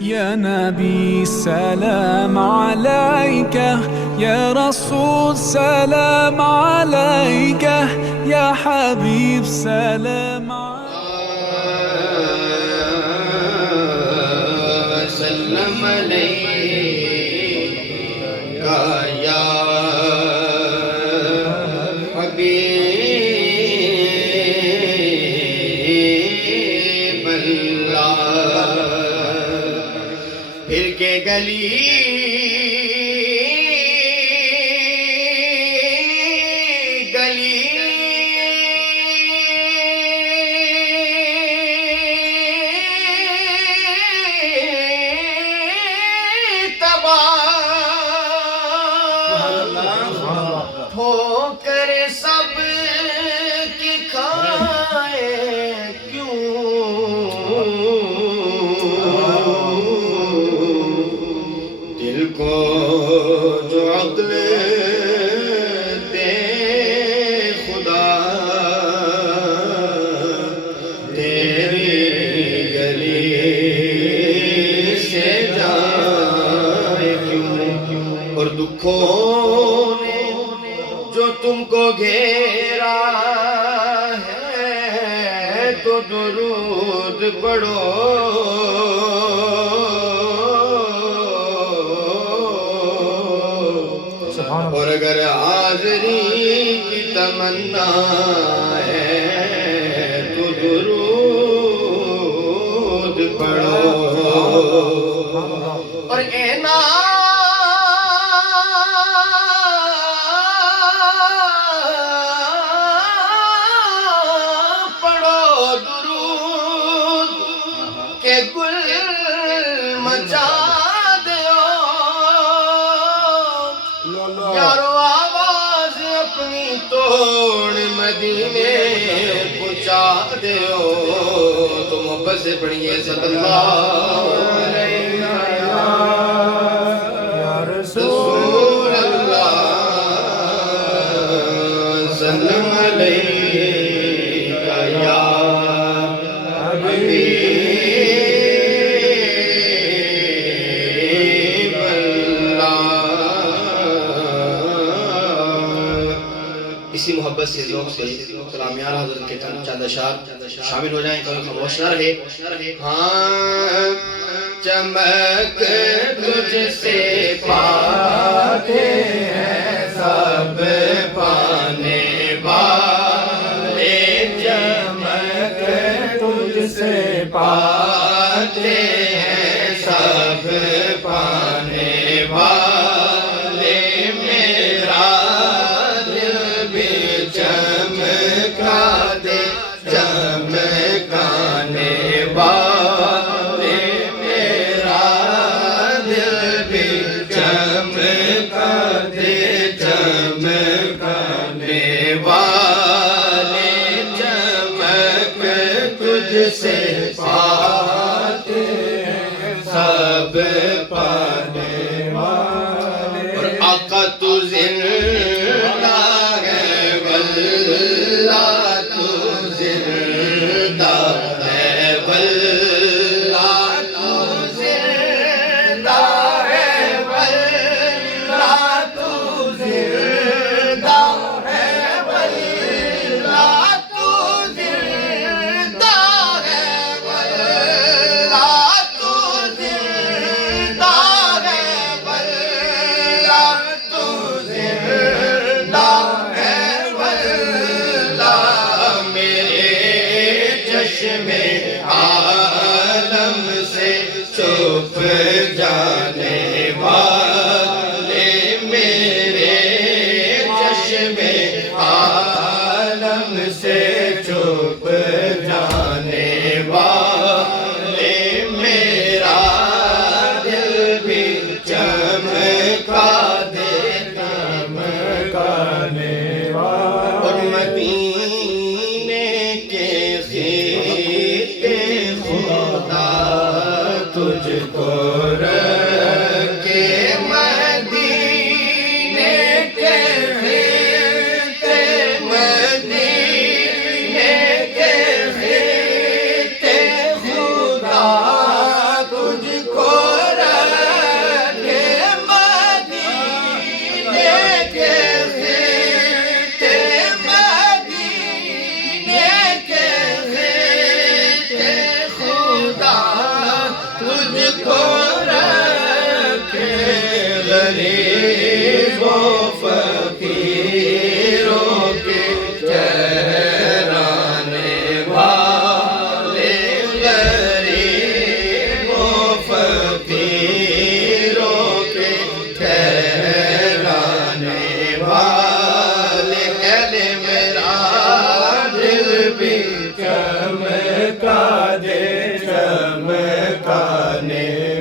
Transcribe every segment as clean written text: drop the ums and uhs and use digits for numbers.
يا نبي سلام عليك، يا رسول سلام عليك، يا حبيب سلام عليك. سلم عليك يا حبيب اللہ. پھر کے گلی گلی ہو کر سب کی کھائے کیوں، دل کو جو عقل دے خدا تیری گلی سے جائے کیوں. اور دکھوں جو تم کو گھیرا ہے تو درود پڑھو. اور اگر حاضری کی تمنا ہے تو درود پڑھو. اور اے کہ گل مچا دیو یارو، آواز اپنی توڑ مدینے پہنچا دیو. تو محبت سے پڑھیے صلی اللہ علیہ یا رسول اللہ. سلم علیک یا حبیب اللہ. اسی محبت سے ذوق سے کلام یار حضرت کے چند اشعار شامل ہو جائیں. کبھی خاموش نہ رہے. ہاں چمک تجھ سے پاتے ہیں سب پانے والے، چمک تجھ سے پاتے ہیں سب پانے والے. میرا دل بھی چمکا دے چمکانے والے، میرا دل بھی چمکا دے چمکانے والے. چمک تجھ سے پاتے ہیں سب پانے والے. اور آقا تو زندہ ہے واللہ تو زندہ ہے، واللہ تو زندہ ہے، واللہ تو زندہ ہے، واللہ تو زندہ ہے، واللہ تو زندہ ہے، واللہ تو زندہ ہے، واللہ. میرے چشم عالم سے چھپ جانے والے، میرے چشم عالم سے چھپ جانے والے. میرا دل بھی چمکا دے چمکانے والے. اور مدینے کے خطے خدا تجھ کو رکھے، مدینے کے خطے، مدینے کے خطے خدا تجھ کو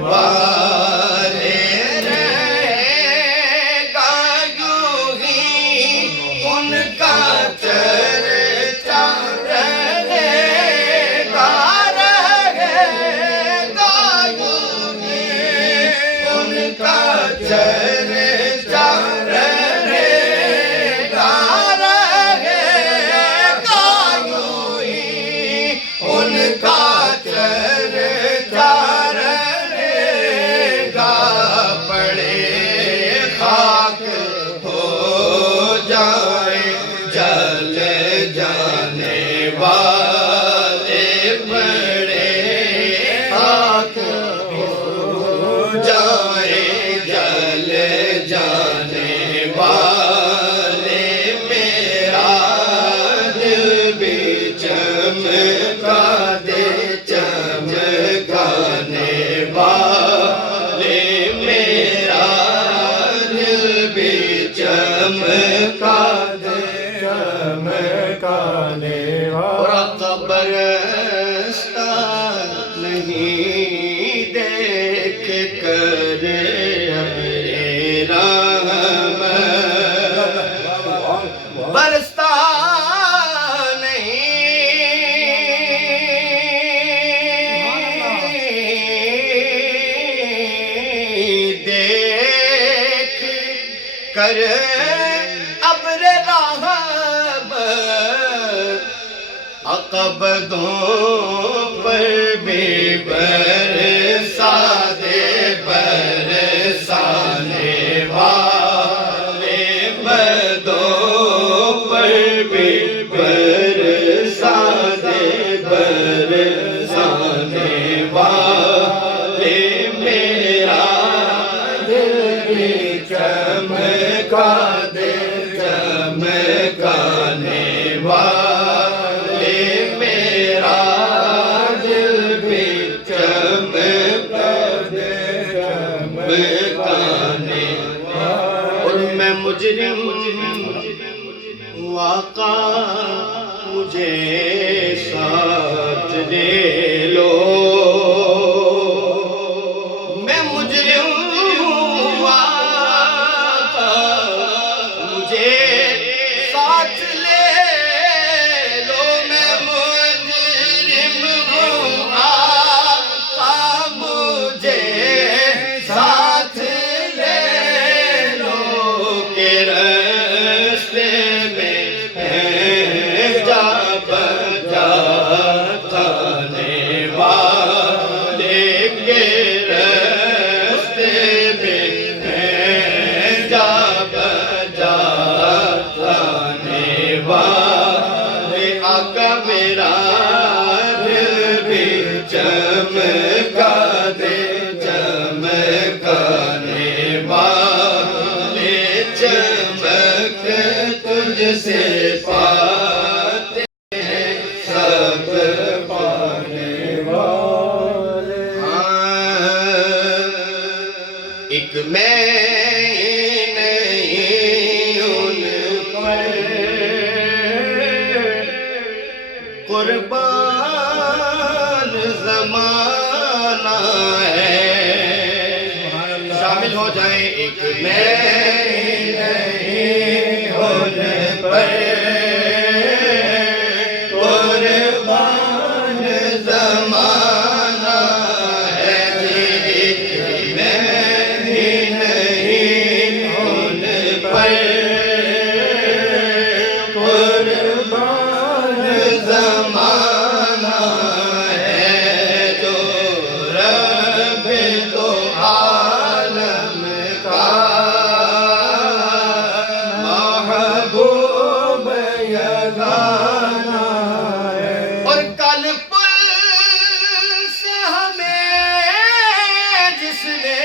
والے رہے گا یوں ہی ان کا چرچا رہے گا یوں ہی ان کا چرچا رہے گا یوں ہی ان کا چرچا رہے گا پڑے خاک ہو جائے جل جانے والے بڑے خاک ہو جائے جل جانے والے میرا دل بھی چمکا دے چمکانے والے میرا دل بھی چمکا دے چمکانے اور قبرستہ نہیں دیکھ کر اپنے رحم برستا نہیں دیکھ کر ابر رحم عقبوں پر بھی برسا دے برسانے والے بدوں پر بھی برسا دے برسانے والے میرا دل بھی چمکا دے چمکانے والے میرا دل بھی چمکا دے چمکانے اور میں مجرم واقع مجھے ساتھ لے لو میں مجرم واقع مجھے ساتھ لے لو میں مجرم واقع مجھے ساتھ لے لو کہ رستے میں ہیں جا بجا کھانے والے کے رستے میں ہیں جا بجا کھانے والے آقا میرا دل بھی چمکا دے چمکانے والے چمک تجھ سے پاتے ہیں سب پانے والے ایک میں نہیں ان پر قربان زمانہ ہے شامل ہو جائیں ایک میں نہیں ان پر قربان زمانہ ہے ایک میں نہیں ان پر قربان زمانہ ہے جو رب تو عالم کا محبوب یگانہ ہے اور کل پل سے ہمیں جس نے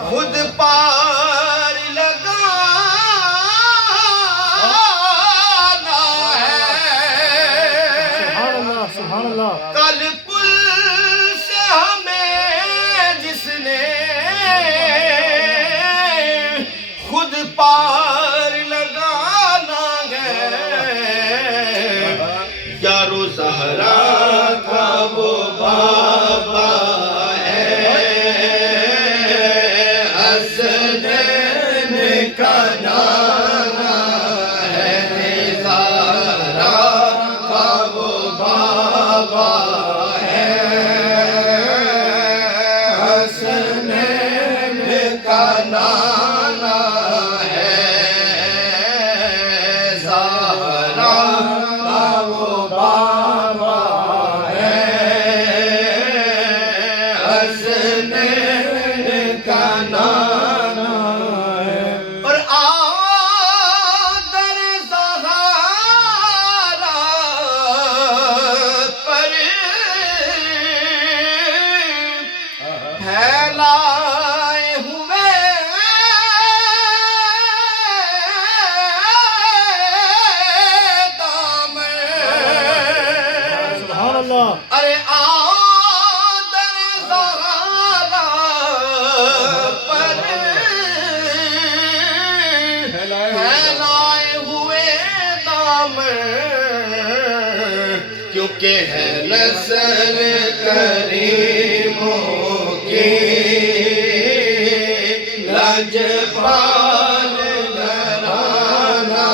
خود پار لگانا ہے سبحان اللہ کل پل سے ہمیں جس نے خود پار لگانا ہے یارو زہر کا وہ بابا ہے، حسنین کا نانا ہے، زہرا کا وہ بابا ہے، حسنین کا نانا ہے، زہرا کا وہ بابا ہے، حسنین کا نانا ہے، اور آدر زہرا پر پھیلائے ہوئے دامن، سبحان اللہ ارے آدر زہرا پر پھیلائے ہوئے دامن، کیونکہ ہے نسل کریموں کی لاجوال گھرانہ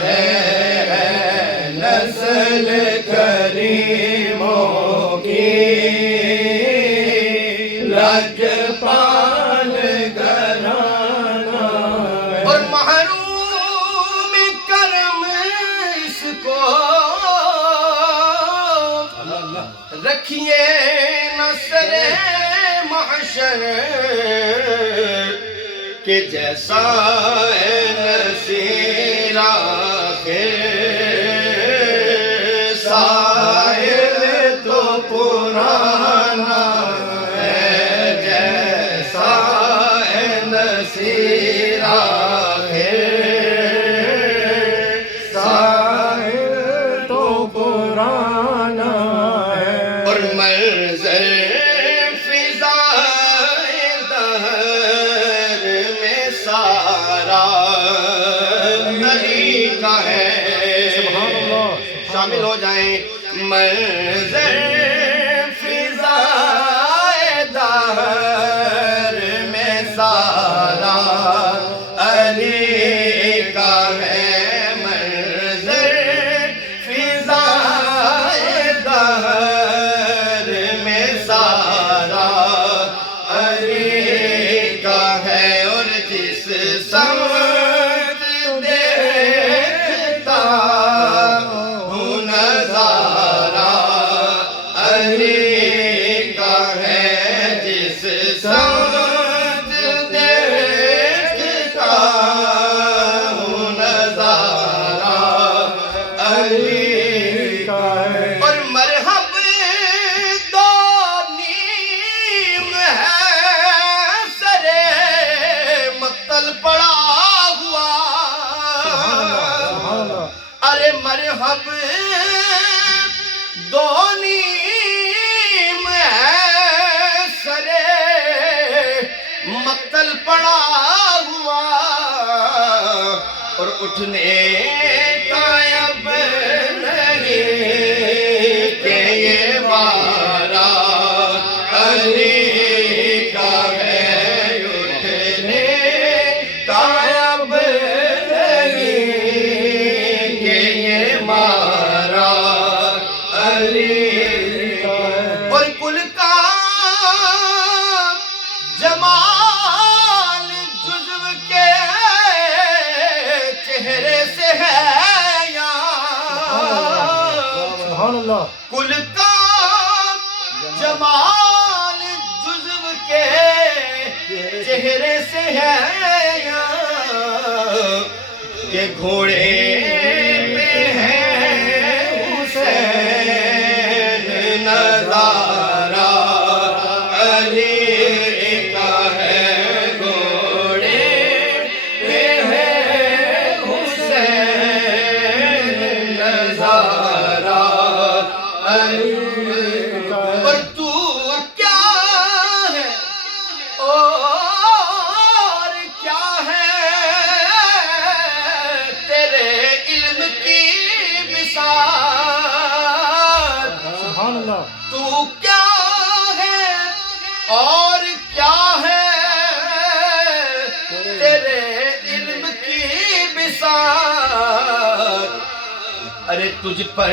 ہے، نسل کریموں کی لاجوال گھرانہ ہے، اور محروم کرم اس کو رکھیے نصر محشر کہ جیسا ہے نصیر آخر سائل تو پرانا ہے، جیسا ہے نصیر آخر سائل تو پرانا ہے، اور منظر فضائے دہر میں سارا نبی کا ہے، سبحان اللہ شامل ہو جائیں، منظر فضائے دہر میں سارا علی کا ہے، منظر فضائے دہر میں سارا علی کا ہے، اور جس سمت دیکھتا ہوں نظارہ علی کا ہے، جس سمت دیکھتا ہوں نظارہ علی کا ہے، اور مرحب دو نیم ہے سرے مقتل پڑا ہوا، سبحان اللہ ارے مرحب دو نیم ہے سرے مقتل پڑا ہوا، اور اٹھنے کا اب نہیں کہ یہ وارا علی کا ہے، اٹھنے کا اب نہیں کہ یہ مارا علی کا ہے، اور کل کا جمال جزو کے چہرے سے ہے یا سبحان اللہ کل کا جمال جزو کے چہرے سے ہے یا کہ گھوڑے پہ ہے حسین نظارہ علی کا ہے، گھوڑے پہ ہے حسین نظارہ علی کا ہے، اور تو کیا ہے اور کیا ہے تیرے علم کی بساط سبحان اللہ تو کیا ہے اور کیا ہے تیرے علم کی بساط ارے تجھ پر